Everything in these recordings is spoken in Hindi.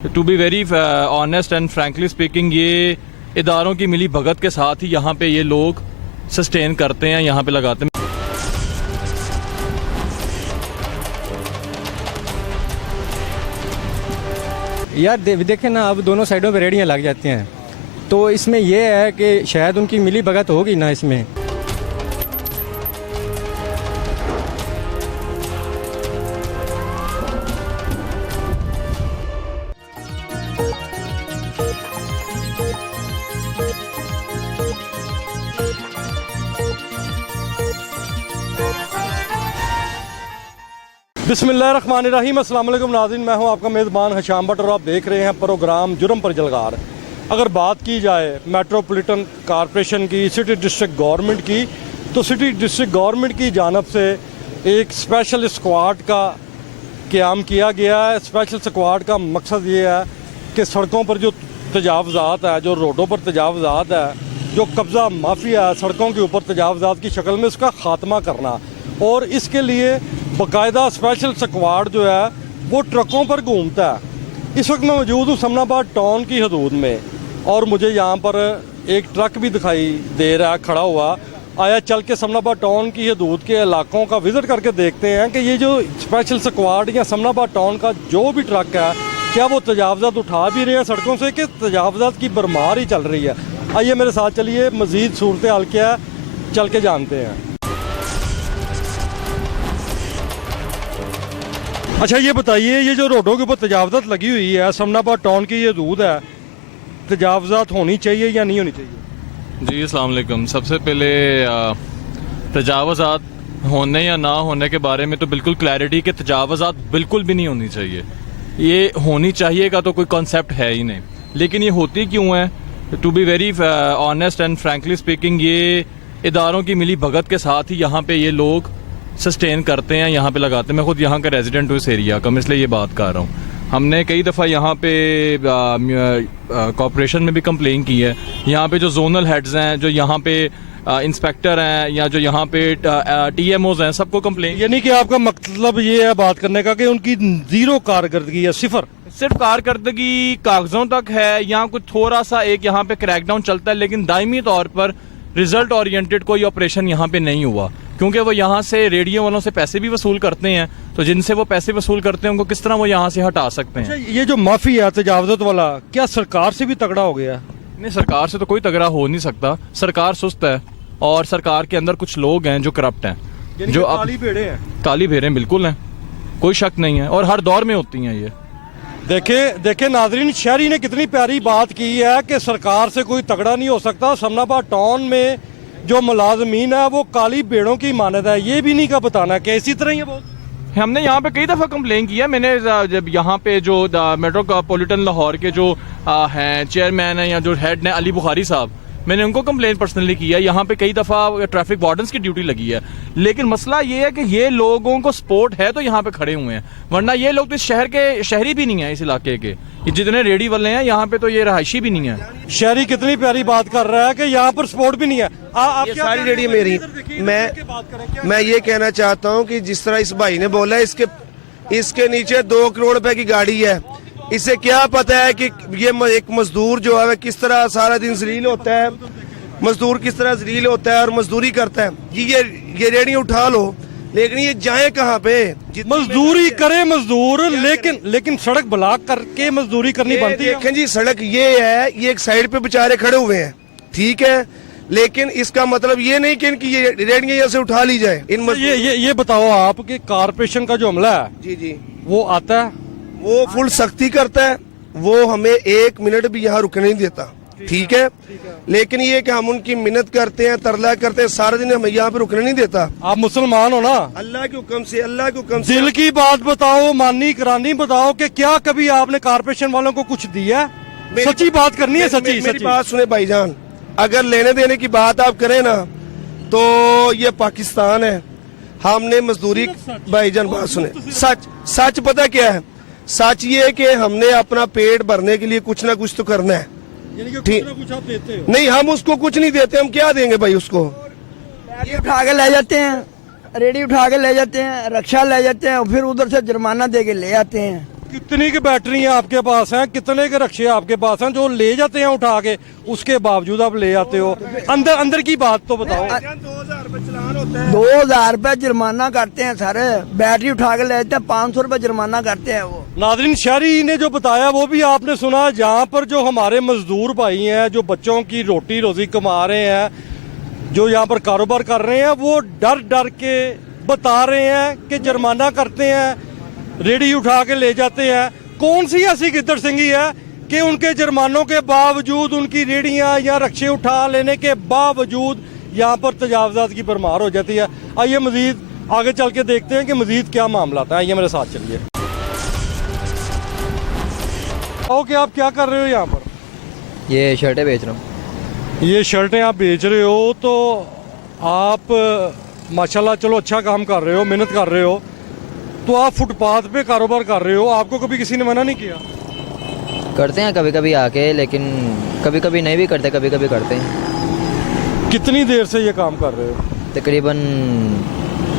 To be very honest and frankly speaking, ये इदारों की मिली भगत के साथ ही यहाँ पे ये लोग सस्टेन करते हैं, यहाँ पे लगाते हैं। यार देखें ना, अब दोनों साइडों पे रेहड़ियाँ लग जाती हैं, तो इसमें यह है कि शायद उनकी मिली भगत होगी ना इसमें। बिस्मिल्लाहिर्रहमानिर्रहीम, अस्सलाम वालेकुम नाज़रीन, मैं हूं आपका मेज़बान हशाम भट्ट और आप देख रहे हैं प्रोग्राम जुर्म पर जलगार। अगर बात की जाए मेट्रोपॉलिटन कॉरपोरेशन की, सिटी डिस्ट्रिक्ट गवर्नमेंट की, तो सिटी डिस्ट्रिक्ट गवर्नमेंट की जानब से एक स्पेशल स्क्वाड का क़याम किया गया है। स्पेशल स्क्वाड का मकसद ये है कि सड़कों पर जो तजावज़ात है, जो रोडों पर तजावज़ात है, जो कब्ज़ा माफिया है सड़कों के ऊपर तजावज़ात की शक्ल में, उसका ख़ात्मा करना। और इसके लिए बाकायदा स्पेशल स्क्वाड जो है वो ट्रकों पर घूमता है। इस वक्त मैं मौजूद हूँ समनाबाद टाउन की हदूद में, और मुझे यहाँ पर एक ट्रक भी दिखाई दे रहा है खड़ा हुआ। आया चल के समनाबाद टाउन की हदूद के इलाकों का विज़िट करके देखते हैं कि ये जो स्पेशल स्क्वाड या समनाबाद टाउन का जो भी ट्रक है, क्या वो तजावज़ात उठा भी रहे हैं सड़कों से, कि तजावज़ात की भरमार ही चल रही है। आइए मेरे साथ चलिए, मज़ीद सूरत हाल क्या है चल के जानते हैं। अच्छा ये बताइए, ये जो रोडों के ऊपर तजावज़ात लगी हुई है, समनाबाद टाउन की ये हदूद है, तजावज़ात होनी चाहिए या नहीं होनी चाहिए? जी अस्सलाम वालेकुम। सबसे पहले तजावज़ात होने या ना होने के बारे में तो बिल्कुल क्लैरिटी कि तजावज़ात बिल्कुल भी नहीं होनी चाहिए। ये होनी चाहिए का तो कोई कॉन्सेप्ट है ही नहीं, लेकिन ये होती क्यों है? To be very honest and frankly speaking, ये इदारों की मिली भगत के साथ ही यहाँ पे ये लोग सस्टेन करते हैं, यहाँ पे लगाते हैं। मैं खुद यहाँ का रेजिडेंट हूँ इस एरिया का, मैं इसलिए ये बात कर रहा हूँ। हमने कई दफ़ा यहाँ पे कॉर्पोरेशन में भी कंप्लेन की है। यहाँ पे जो जोनल हेड्स हैं, जो यहाँ पे इंस्पेक्टर हैं, या जो यहाँ पे TMOs हैं, सबको कंप्लेन। यानी कि आपका मतलब ये है बात करने का कि उनकी जीरो कारकर्दगी है, सिर्फ कारकर्दगी कागजों तक है, या कुछ थोड़ा सा एक यहाँ पे क्रैकडाउन चलता है, लेकिन दायमी तौर पर रिजल्ट ओरिएंटेड कोई ऑपरेशन यहाँ पे नहीं हुआ, क्योंकि वो यहाँ से रेडियो वालों से पैसे भी वसूल करते हैं। तो जिनसे वो पैसे वसूल करते हैं उनको किस तरह वो यहाँ से हटा सकते हैं? अच्छा, ये जो माफिया है तजावज़ात वाला, क्या सरकार से भी तगड़ा हो गया? नहीं, सरकार से तो कोई तगड़ा हो नहीं सकता। सरकार सुस्त है, और सरकार के अंदर कुछ लोग हैं जो करप्ट हैं, जो काली भेड़े हैं। काली भेड़ें बिल्कुल हैं, कोई शक नहीं है, और हर दौर में होती हैं ये। देखे नाजरीन, शहरी ने कितनी प्यारी बात की है कि सरकार से कोई तगड़ा नहीं हो सकता। समनाबाद टाउन में जो मुलाजमीन है वो काली भेड़ों की मानद है, ये भी नहीं का बताना कि इसी तरह ही है। हमने यहाँ पे कई दफ़ा कंप्लेन किया। मैंने जब यहाँ पे जो मेट्रोपॉलिटन लाहौर के जो हैं चेयरमैन हैं या जो हेड हैं अली बुखारी साहब, मैंने उनको कंप्लेन पर्सनली किया। यहाँ पे कई दफ़ा ट्रैफिक वार्डन्स की ड्यूटी लगी है, लेकिन मसला ये है कि ये लोगों को सपोर्ट है तो यहाँ पे खड़े हुए हैं, वरना ये लोग तो इस शहर के शहरी भी नहीं है, इस इलाके के। ये जितने रेडी वाले हैं यहाँ पे, तो ये रहायशी भी नहीं है। शहरी कितनी प्यारी बात कर रहा है कि यहाँ पर सपोर्ट भी नहीं है। ये सारी रेडी मेरी। मैं ये कहना चाहता हूँ कि जिस तरह इस भाई ने बोला, इसके नीचे 2 करोड़ रुपए की गाड़ी है। इसे क्या पता है कि ये एक मजदूर जो है किस तरह सारा दिन जलील होता है, मजदूर किस तरह जलील होता है और मजदूरी करता है। ये रेडी उठा लो, लेकिन ये जाए कहाँ पे? मजदूरी करे मजदूर, लेकिन सड़क ब्लॉक करके मजदूरी करनी बनती है। देखें जी, सड़क ये है, ये एक साइड पे बेचारे खड़े हुए हैं, ठीक है, लेकिन इसका मतलब ये नहीं कि इनकी ये रेडियां यहाँ से उठा ली जाए। ये बताओ आप कि कारपोरेशन का जो अमला है, जी वो आता है, वो फुल सख्ती करता है, वो हमें 1 मिनट भी यहाँ रुकने नहीं देता, ठीक है। लेकिन ये कि हम उनकी मिन्नत करते हैं, तरला करते हैं, सारा दिन हमें यहाँ पे रुकने नहीं देता। आप मुसलमान हो ना? अल्लाह के हुक्म से, अल्लाह के हुक्म से। दिल की बात बताओ, मानी करानी बताओ कि क्या कभी आपने कारपोरेशन वालों को कुछ दिया? सच्ची बात करनी है, सच्ची। मेरी बात सुने भाईजान, अगर लेने देने की बात आप करें ना, तो ये पाकिस्तान है। हमने मजदूरी, भाईजान बात सुने, सच पता क्या है? सच ये है कि हमने अपना पेट भरने के लिए कुछ ना कुछ तो करना है, ठीक? नहीं, हम उसको कुछ नहीं देते, हम क्या देंगे भाई उसको? रेडी उठा के ले जाते हैं, रेडी उठा के ले जाते हैं, रक्षा ले जाते हैं, और फिर उधर से जुर्माना दे के ले आते हैं। कितनी की बैटरियां आपके पास हैं, कितने के रक्शे आपके पास हैं जो ले जाते हैं उठा के, उसके बावजूद आप ले आते हो? अंदर अंदर की बात तो बताओ। 2000 रुपए जुर्माना करते हैं सर, बैटरी उठा के ले जाते हैं, 500 रुपए जुर्माना करते हैं वो। नाज़रीन, शहरी ने जो बताया वो भी आपने सुना। जहाँ पर जो हमारे मजदूर भाई हैं, जो बच्चों की रोटी रोजी कमा रहे हैं, जो यहाँ पर कारोबार कर रहे हैं, वो डर डर के बता रहे हैं कि जुर्माना करते हैं, रेडी उठा के ले जाते हैं। कौन सी ऐसी गिद्दड़ सिंगी है कि उनके जुर्मानों के बावजूद, उनकी रेडियां या रक्शे उठा लेने के बावजूद यहाँ पर तजावजात की भरमार हो जाती है। आइए मजीद आगे चल के देखते हैं कि मजीद क्या मामला था। आइए मेरे साथ चलिए। ओके, आप क्या कर रहे हो यहाँ पर? ये शर्टें बेच रहा हूँ। ये शर्टें आप बेच रहे हो, तो आप माशाल्लाह चलो अच्छा काम कर रहे हो, मेहनत कर रहे हो, तो आप फुटपाथ पे कारोबार कर रहे हो, आपको कभी किसी ने मना नहीं किया? करते हैं कभी कभी आके, लेकिन कभी कभी नहीं भी करते, कभी कभी करते हैं। कितनी देर से ये काम कर रहे हो? तकरीबन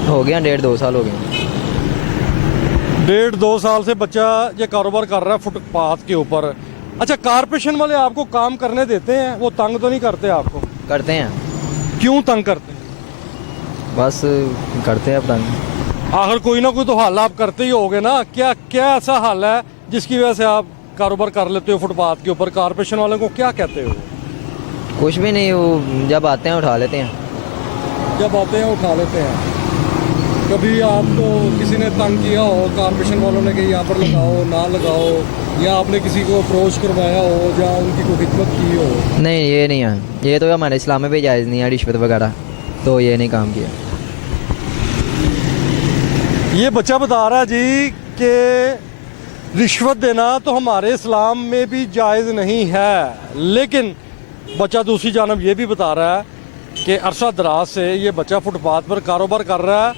हो गया 1.5-2 साल हो गए। 1.5-2 साल से बच्चा ये कारोबार कर रहा है फुटपाथ के ऊपर। अच्छा, कारपोरेशन वाले आपको काम करने देते हैं? वो तंग तो नहीं करते आपको? करते हैं, क्यों तंग करते हैं? बस करते हैं अपना। आखिर कोई ना कोई तो हल आप करते ही होगे ना। क्या क्या ऐसा हल है जिसकी वजह से आप कारोबार कर लेते हो फुटपाथ के ऊपर? कारपोरेशन वालों को क्या कहते हो? कुछ भी नहीं, वो जब आते हैं उठा लेते हैं। जब आते हैं उठा लेते हैं। कभी आपको किसी ने तंग किया हो कारपोरेशन वालों ने कि यहाँ पर लगाओ ना लगाओ, या आपने किसी को अप्रोच करवाया हो या उनकी कोई खिदमत की हो? नहीं, ये नहीं है, ये तो हमारे इस्लाम में भी जायज़ नहीं है, रिश्वत वगैरह, तो ये नहीं काम किया। ये बच्चा बता रहा है जी कि रिश्वत देना तो हमारे इस्लाम में भी जायज़ नहीं है, लेकिन बच्चा दूसरी जानब ये भी बता रहा है कि अरसा दराज से ये बच्चा फुटपाथ पर कारोबार कर रहा है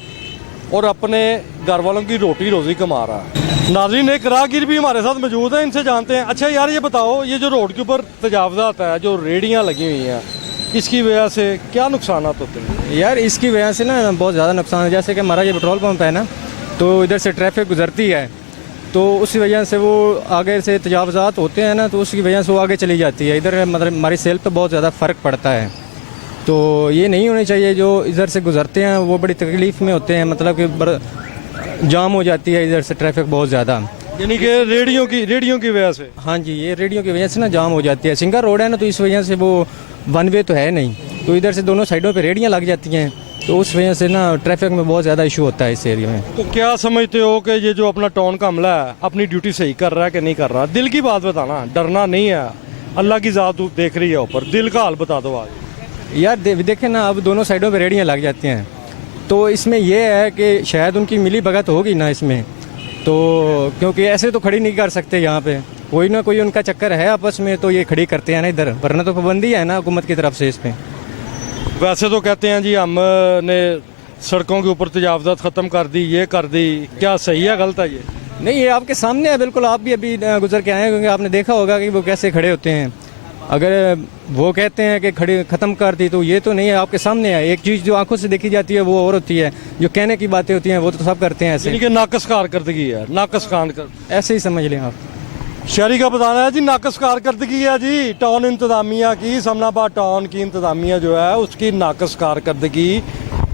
और अपने घर वालों की रोटी रोज़ी कमा रहा है। नाज़रीन, एक राहगीर भी हमारे साथ मौजूद है, इनसे जानते हैं। अच्छा यार, ये बताओ, ये जो रोड के ऊपर तजावज़ात है, जो रेडियाँ लगी हुई हैं, इसकी वजह से क्या नुकसान होते हैं? यार इसकी वजह से ना बहुत ज़्यादा नुकसान है। जैसे कि हमारा ये पेट्रोल पंप है ना, तो इधर से ट्रैफिक गुजरती है, तो उसी वजह से वो आगे से तजावज़ात होते हैं ना, तो उसकी वजह से वो आगे चली जाती है। इधर मतलब हमारी सेल पे बहुत ज़्यादा फ़र्क पड़ता है, तो ये नहीं होनी चाहिए। जो इधर से गुजरते हैं वो बड़ी तकलीफ़ में होते हैं, मतलब कि जाम हो जाती है इधर से ट्रैफिक बहुत ज़्यादा, यानी कि रेडियो की वजह से। हाँ जी, ये रेडियो की वजह से ना जाम हो जाती है। सिंगल रोड है ना, तो इस वजह से वो वन वे तो है नहीं, तो इधर से दोनों साइडों पे रेडियाँ लग जाती हैं, तो उस वजह से ना ट्रैफिक में बहुत ज़्यादा इशू होता है इस एरिया में। तो क्या समझते हो कि ये जो अपना टाउन का अमला है अपनी ड्यूटी सही कर रहा है कि नहीं कर रहा? दिल की बात बताना, डरना नहीं है, अल्लाह की ज़ात देख रही है ऊपर, दिल का हाल बता दो आज। यार देखें ना, अब दोनों साइडों पे रेडियाँ लग जाती हैं, तो इसमें यह है कि शायद उनकी मिली भगत होगी ना इसमें, तो क्योंकि ऐसे तो खड़ी नहीं कर सकते यहाँ पे, कोई ना कोई उनका चक्कर है आपस में, तो ये खड़ी करते हैं ना इधर, वरना तो पाबंदी है ना हुकूमत की तरफ से इस पे। वैसे तो कहते हैं जी हमने सड़कों के ऊपर तजावज़ात ख़त्म कर दी, ये कर दी, क्या सही है गलत है ये? नहीं, ये आपके सामने है बिल्कुल, आप भी अभी गुजर के आए हैं, क्योंकि आपने देखा होगा कि वो कैसे खड़े होते हैं। अगर वो कहते हैं कि खड़ी ख़त्म कर दी, तो ये तो नहीं है, आपके सामने है। एक चीज़ जो आंखों से देखी जाती है वो और होती है, जो कहने की बातें होती हैं वो तो सब करते हैं ऐसे। यानी कि नाकस कारकर्दगी है, नाकस कान कर, ऐसे ही समझ लें आप। शहरी का बताना है जी नाकस कारकर्दगी है जी, टाउन इंतज़ामिया की, समनाबाद टाउन की इंतज़ामिया जो है उसकी नाकस कारकर्दगी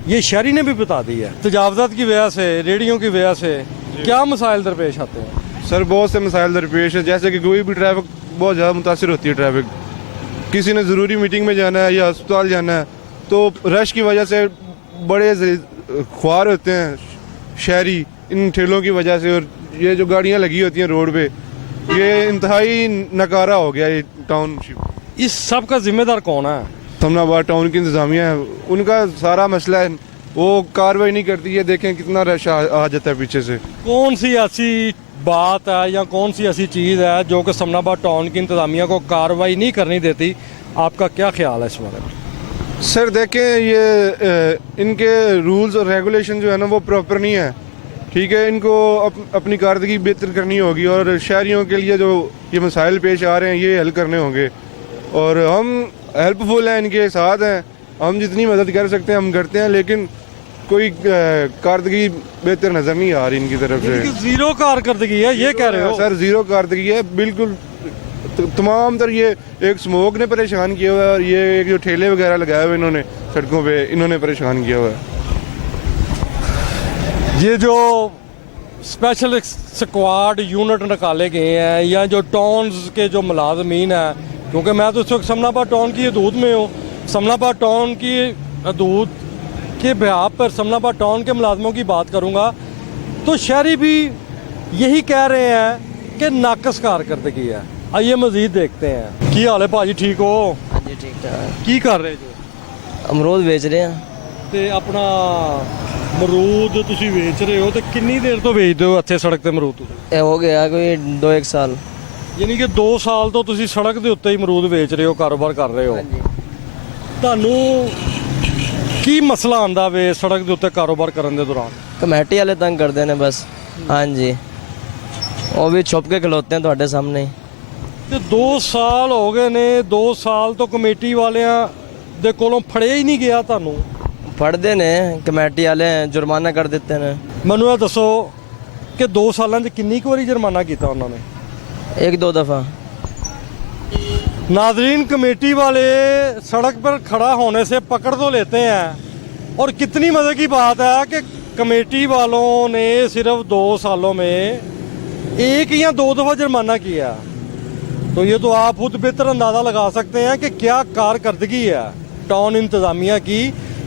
ये शहरी ने भी बता दी है। तजावज़ात की वजह से, रेडियो की वजह से क्या मसाइल दरपेश आते हैं? सर बहुत से मसाइल दरपेश है, जैसे कि कोई भी ट्रैफिक बहुत ज़्यादा मुतासिर होती है। ट्रैफिक किसी ने ज़रूरी मीटिंग में जाना है या अस्पताल जाना है, तो रश की वजह से बड़े ख्वार होते हैं शहरी इन ठेलों की वजह से, और ये जो गाड़ियाँ लगी होती हैं रोड पे, ये इंतहाई नकारा हो गया ये टाउनशिप। इस सब का जिम्मेदार कौन है? समनाबाद टाउन की इंतज़ामिया है, उनका सारा मसला है, वो कार्रवाई नहीं करती है। देखें कितना रश आ जाता है पीछे से। कौन सी ऐसी बात है या कौन सी ऐसी चीज़ है जो कि समनाबाद टाउन की इंतज़ामिया को कार्रवाई नहीं करनी देती? आपका क्या ख्याल है इस बारे में? सर देखें, ये इनके रूल्स और रेगुलेशन जो है ना वो प्रॉपर नहीं है, ठीक है। इनको अपनी कारदगी बेहतर करनी होगी, और शहरियों के लिए जो ये मसाइल पेश आ रहे हैं ये हल करने होंगे, और हम हेल्पफुल हैं, इनके साथ हैं, हम जितनी मदद कर सकते हैं हम करते हैं, लेकिन कोई कारदगी बेहतर नजर नहीं आ रही इनकी तरफ से। जीरो कारकर्दगी है ये कह रहे हो? सर जीरो कारदगी है बिल्कुल। तमाम तर ये एक स्मोक ने परेशान किया हुआ है और ये एक जो ठेले वगैरह लगाए हुए इन्होंने सड़कों पे, इन्होंने परेशान किया हुआ है। ये जो स्पेशल स्क्वाड यूनिट निकाले गए हैं या जो टाउन्स के जो मुलाजमीन हैं, क्योंकि मैं तो इस वक्त समनाबाद टाउन की हदूद में हूँ, समनाबाद टाउन की हदूद के बिहाफ पर समनाबाद टाउन के मुलाजमों की बात करूँगा तो शहरी भी यही कह रहे हैं कि नाकस कारकर्दगी है। आइए मजीद देखते हैं। की हाल है भाजी, ठीक हो? जी ठीक ठाक। की कर रहे जो? अमरूद बेच रहे हैं। ਤੇ ਆਪਣਾ ਮਰੂਦ ਤੁਸੀਂ ਵੇਚ ਰਹੇ ਹੋ ਤੇ ਕਿੰਨੀ ਦੇਰ ਤੋਂ ਵੇਚਦੇ ਹੋ ਇੱਥੇ ਸੜਕ ਤੇ ਮਰੂਦ ਤੁਸੀਂ? ये हो गया कोई 2-1 साल। ਯਾਨੀ ਕਿ 2 ਸਾਲ ਤੋਂ ਤੁਸੀਂ ਸੜਕ ਦੇ ਉੱਤੇ ਹੀ ਮਰੂਦ ਵੇਚ ਰਹੇ ਹੋ, ਕਾਰੋਬਾਰ ਕਰ ਰਹੇ ਹੋ। ਤੁਹਾਨੂੰ ਕੀ ਮਸਲਾ ਆਂਦਾ ਵੇ ਸੜਕ ਦੇ ਉੱਤੇ ਕਾਰੋਬਾਰ ਕਰਨ ਦੇ ਦੌਰਾਨ? कमेटी वाले तंग करते हैं बस। हाँ जी, वो भी छुप के खिलौते हैं ਤੁਹਾਡੇ सामने। ਤੇ 2 ਸਾਲ ਹੋ ਗਏ ਨੇ, 2 ਸਾਲ ਤੋਂ ਕਮੇਟੀ ਵਾਲਿਆਂ ਦੇ ਕੋਲੋਂ ਫੜਿਆ ਹੀ ਨਹੀਂ ਗਿਆ ਤੁਹਾਨੂੰ। फड़ते ने कमेटी वाले जुर्माना कर देते हैं। ਮੈਨੂੰ ਇਹ ਦੱਸੋ ਕਿ 2 ਸਾਲਾਂ 'ਚ ਕਿੰਨੀ ਕੁ ਵਾਰੀ ਜੁਰਮਾਨਾ ਕੀਤਾ ਉਹਨਾਂ ਨੇ? 1-2 दफ़ा। नाजरीन, कमेटी वाले सड़क पर खड़ा होने से पकड़ तो लेते हैं और कितनी मज़े की बात है कि कमेटी वालों ने सिर्फ 2 सालों में 1 या 2 दफ़ा जुर्माना किया। तो ये तो आप खुद बेहतर अंदाज़ा लगा सकते हैं कि क्या कारकर्दगी है टाउन इंतज़ामिया की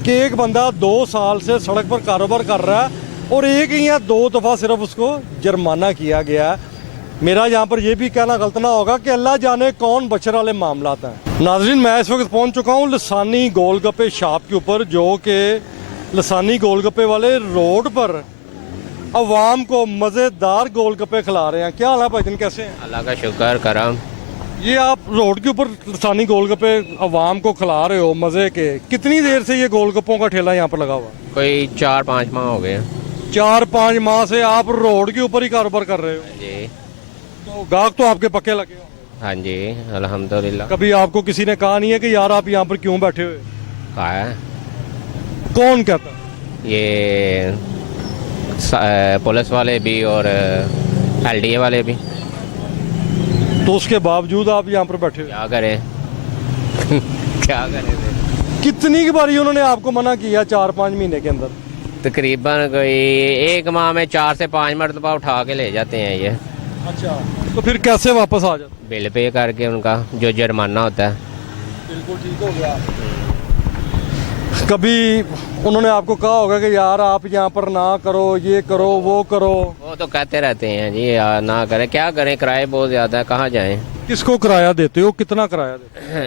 कि एक बंदा 2 साल से सड़क पर कारोबार कर रहा है और 1 या 2 दफ़ा सिर्फ उसको जुर्माना किया गया है। मेरा यहाँ पर यह भी कहना गलत ना होगा कि अल्लाह जाने कौन बशर वाले मामला हैं। नाजरीन, मैं इस वक्त पहुँच चुका हूँ लसानी गोलगप्पे शॉप के ऊपर, जो कि लसानी गोलगप्पे वाले रोड पर अवाम को मज़ेदार गोलगप्पे खिला रहे हैं। क्या हाल है भाईजान, कैसे हैं? अल्लाह का शुक्र करम। ये आप रोड के ऊपर लसानी गोलगप्पे अवाम को खिला रहे हो मज़े के। कितनी देर से ये गोलगप्पों का ठेला यहाँ पर लगा हुआ? कोई 4-5 माह हो गए। 4-5 माह से आप रोड के ऊपर ही कारोबार कर रहे हो? जी तो गाहक तो आपके पक्के लगे हो? हाँ जी अल्हम्दुलिल्लाह। कभी आपको किसी ने कहा नहीं है कि यार आप यहाँ पर क्यों बैठे हुए? कहा है कौन कहता? ये पुलिस वाले भी और LDA वाले भी। तो उसके बावजूद आप यहाँ पर बैठे हुए? क्या करें क्या करें। कितनी की बारी उन्होंने आपको मना किया 4-5 महीने के अंदर? तकरीबन कोई 1 माह में 4 से 5 मरतबा उठा के ले जाते हैं ये। अच्छा, तो फिर कैसे वापस आ जाते? बिल पे करके उनका जो जुर्माना होता है। बिल्कुल ठीक हो गया। कभी उन्होंने आपको कहा होगा कि यार आप यहाँ पर ना करो, ये करो, वो करो? वो तो कहते रहते हैं जी यार ना करें, क्या करें, किराए बहुत ज़्यादा है, कहाँ जाएं। किसको किराया देते हो, कितना किराया देते हो?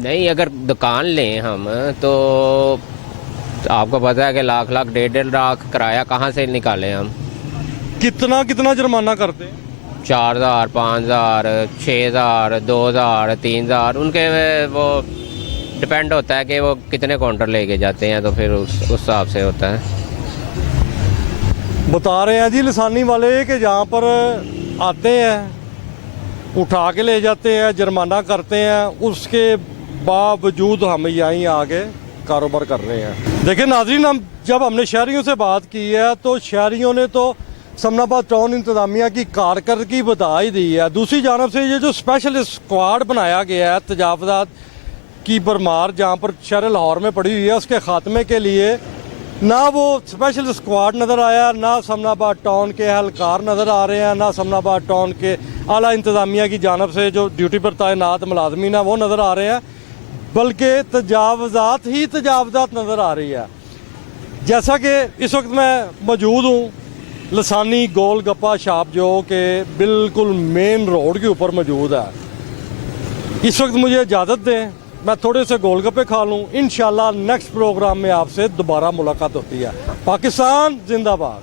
नहीं, अगर दुकान लें हम तो आपको पता है कि लाख 1.5 लाख किराया कहाँ से निकालें हम। कितना कितना जुर्माना करते हैं? 4,000, 5,000, 6,000, 2,000, 3,000 उनके वो डिपेंड होता है कि वो कितने काउंटर लेके जाते हैं, तो फिर उस हिसाब से होता है। बता रहे हैं जी लसानी वाले कि जहाँ पर आते हैं उठा के ले जाते हैं, जुर्माना करते हैं, उसके बावजूद हम यहीं आगे कारोबार कर रहे हैं। देखिए नाज़रीन, हम जब हमने शहरियों से बात की है तो शहरियों ने तो समनाबाद टाउन इंतज़ामिया की कारकर्दगी बधाई दी है। दूसरी जानब से ये जो स्पेशल स्क्वाड बनाया गया है तजावज़ात की भरमार जहाँ पर शहर लाहौर में पड़ी हुई है, उसके ख़ात्मे के लिए ना वो स्पेशल स्क्वाड नज़र आया, ना समनाबाद टाउन के एहलकार नज़र आ रहे हैं, ना समनाबाद टाउन के आला इंतज़ामिया की जानब से जो ड्यूटी पर तैनात मुलाजमीन है वो नज़र आ रहे हैं, बल्कि तजावज़ात ही तजावज़ात नज़र आ रही है। जैसा कि इस वक्त मैं मौजूद हूँ लसानी गोलगप्पा शॉप, जो कि बिल्कुल मेन रोड के ऊपर मौजूद है। इस वक्त मुझे इजाज़त दें, मैं थोड़े से गोलगप्पे खा लूँ। इंशाल्लाह नेक्स्ट प्रोग्राम में आपसे दोबारा मुलाकात होती है। पाकिस्तान जिंदाबाद।